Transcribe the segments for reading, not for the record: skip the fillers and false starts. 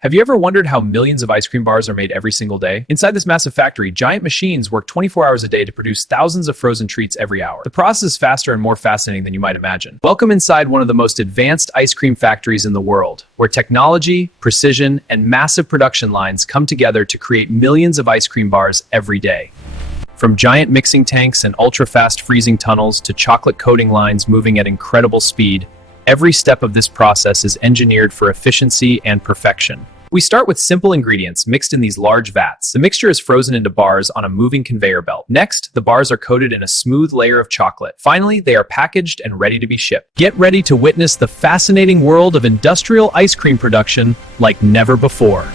Have you ever wondered how millions of ice cream bars are made every single day? Inside this massive factory, giant machines work 24 hours a day to produce thousands of frozen treats every hour. The process is faster and more fascinating than you might imagine. Welcome inside one of the most advanced ice cream factories in the world, where technology, precision, and massive production lines come together to create millions of ice cream bars every day. From giant mixing tanks and ultra-fast freezing tunnels to chocolate coating lines moving at incredible speed, every step of this process is engineered for efficiency and perfection. We start with simple ingredients mixed in these large vats. The mixture is frozen into bars on a moving conveyor belt. Next, the bars are coated in a smooth layer of chocolate. Finally, they are packaged and ready to be shipped. Get ready to witness the fascinating world of industrial ice cream production like never before.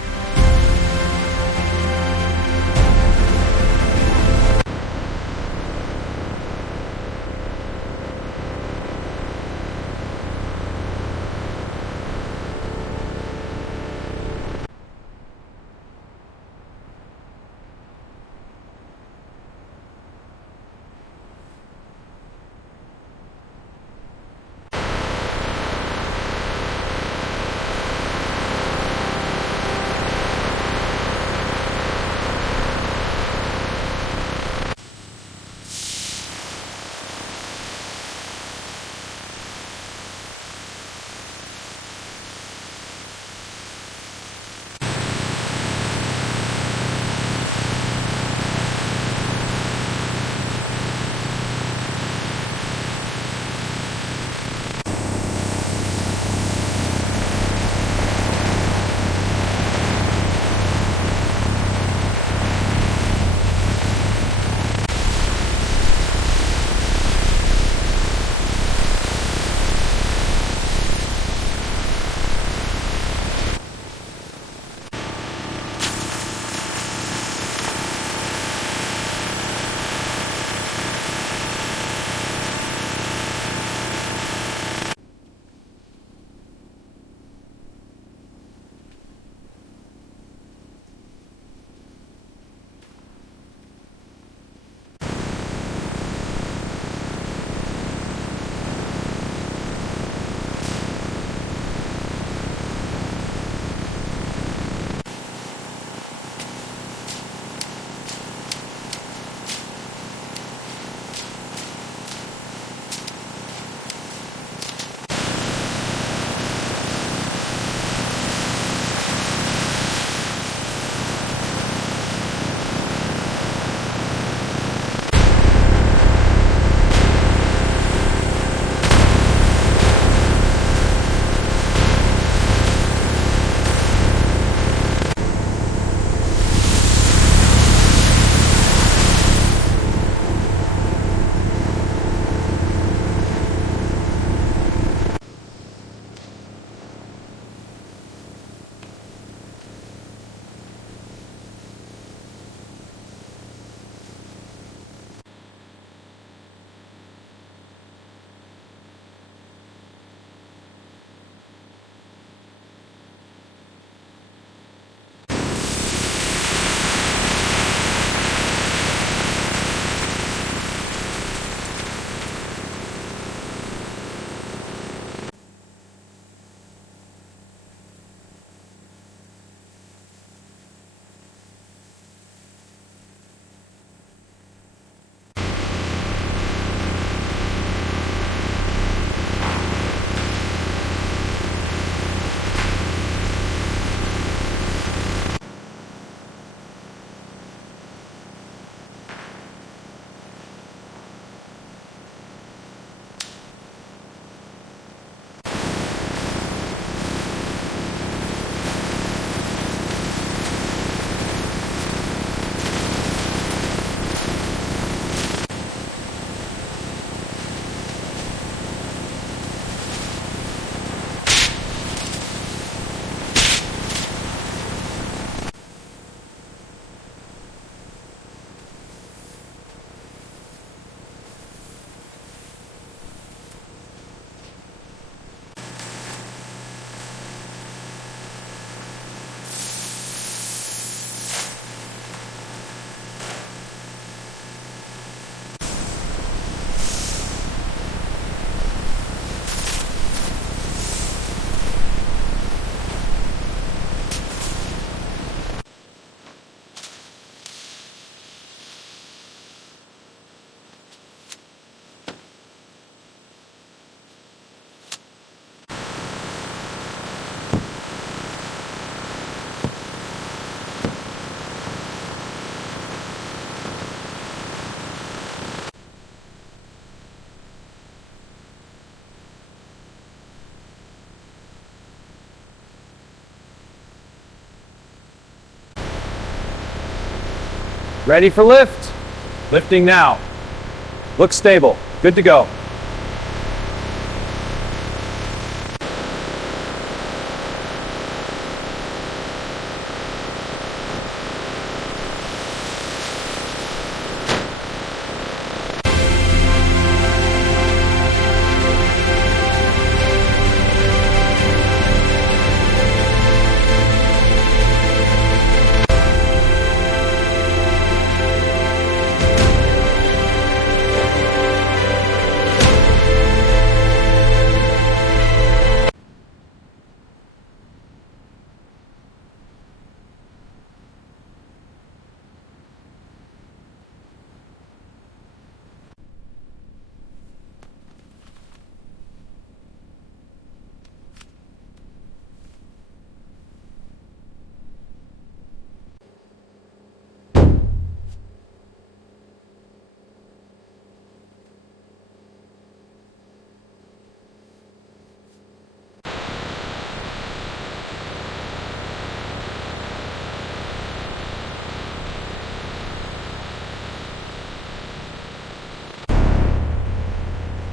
Ready for lift. Lifting now. Looks stable. Good to go.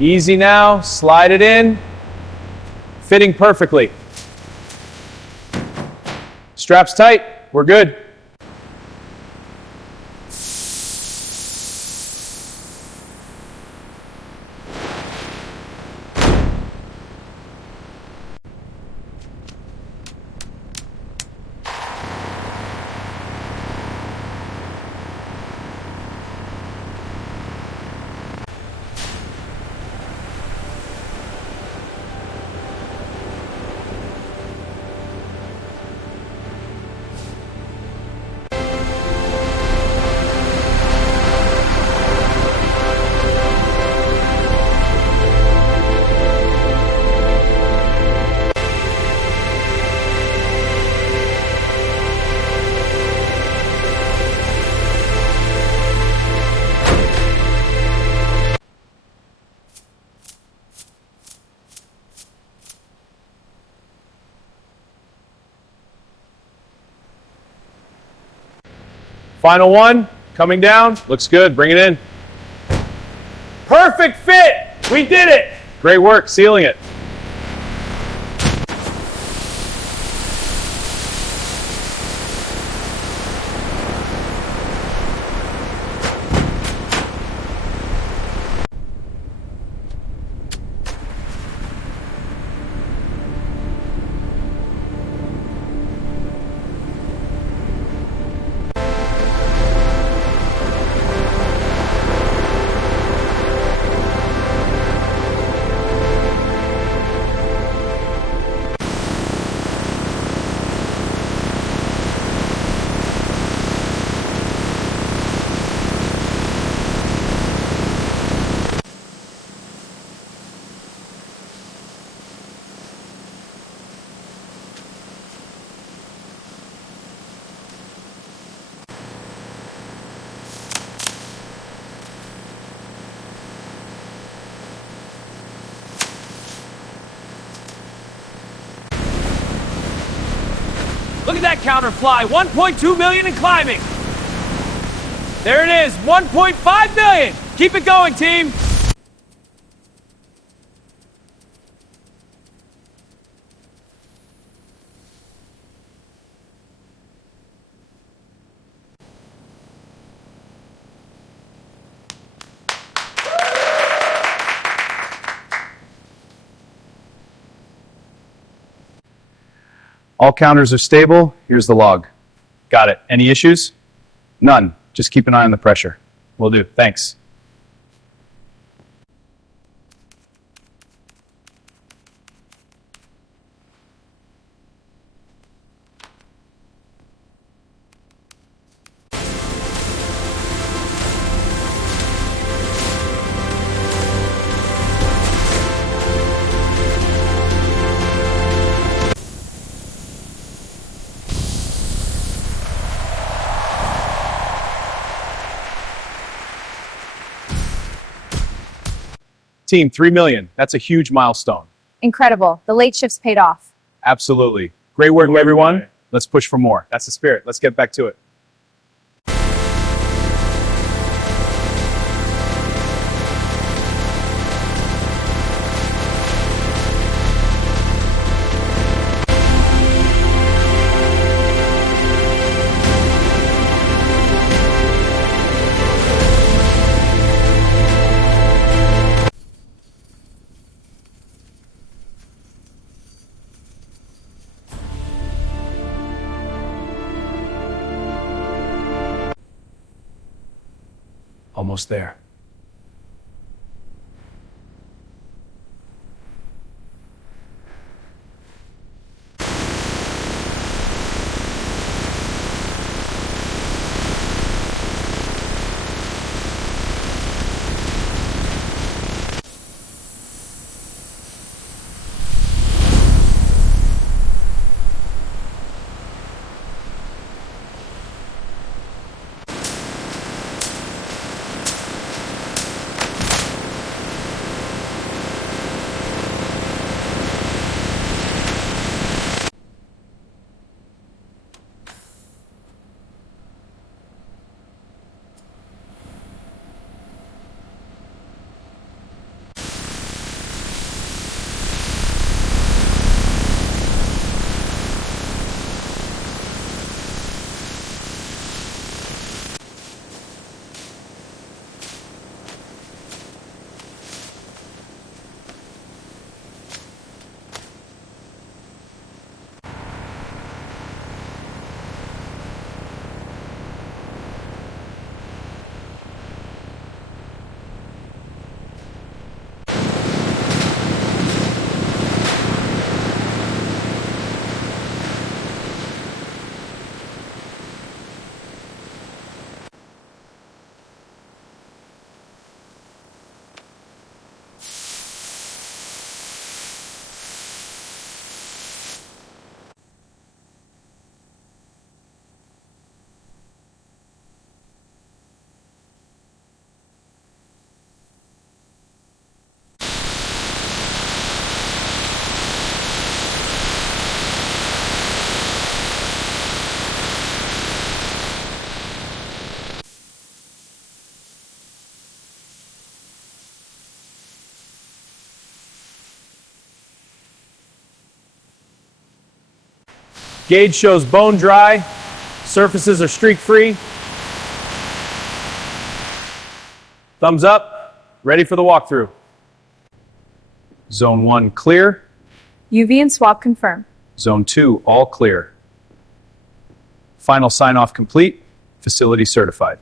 Easy now, slide it in. Fitting perfectly. Straps tight, we're good. Final one, coming down, looks good, bring it in. Perfect fit, we did it. Great work sealing it. Look at that counter fly, 1.2 million and climbing. There it is, 1.5 million. Keep it going, team. All counters are stable. Here's the log. Got it. Any issues? None. Just keep an eye on the pressure. Will do. Thanks. Team, 3 million. That's a huge milestone. Incredible. The late shifts paid off. Absolutely. Great work, everyone. Let's push for more. That's the spirit. Let's get back to it. Almost there. Gauge shows bone dry. Surfaces are streak free. Thumbs up. Ready for the walkthrough. Zone 1 clear. UV and swab confirm. Zone 2 all clear. Final sign-off complete. Facility certified.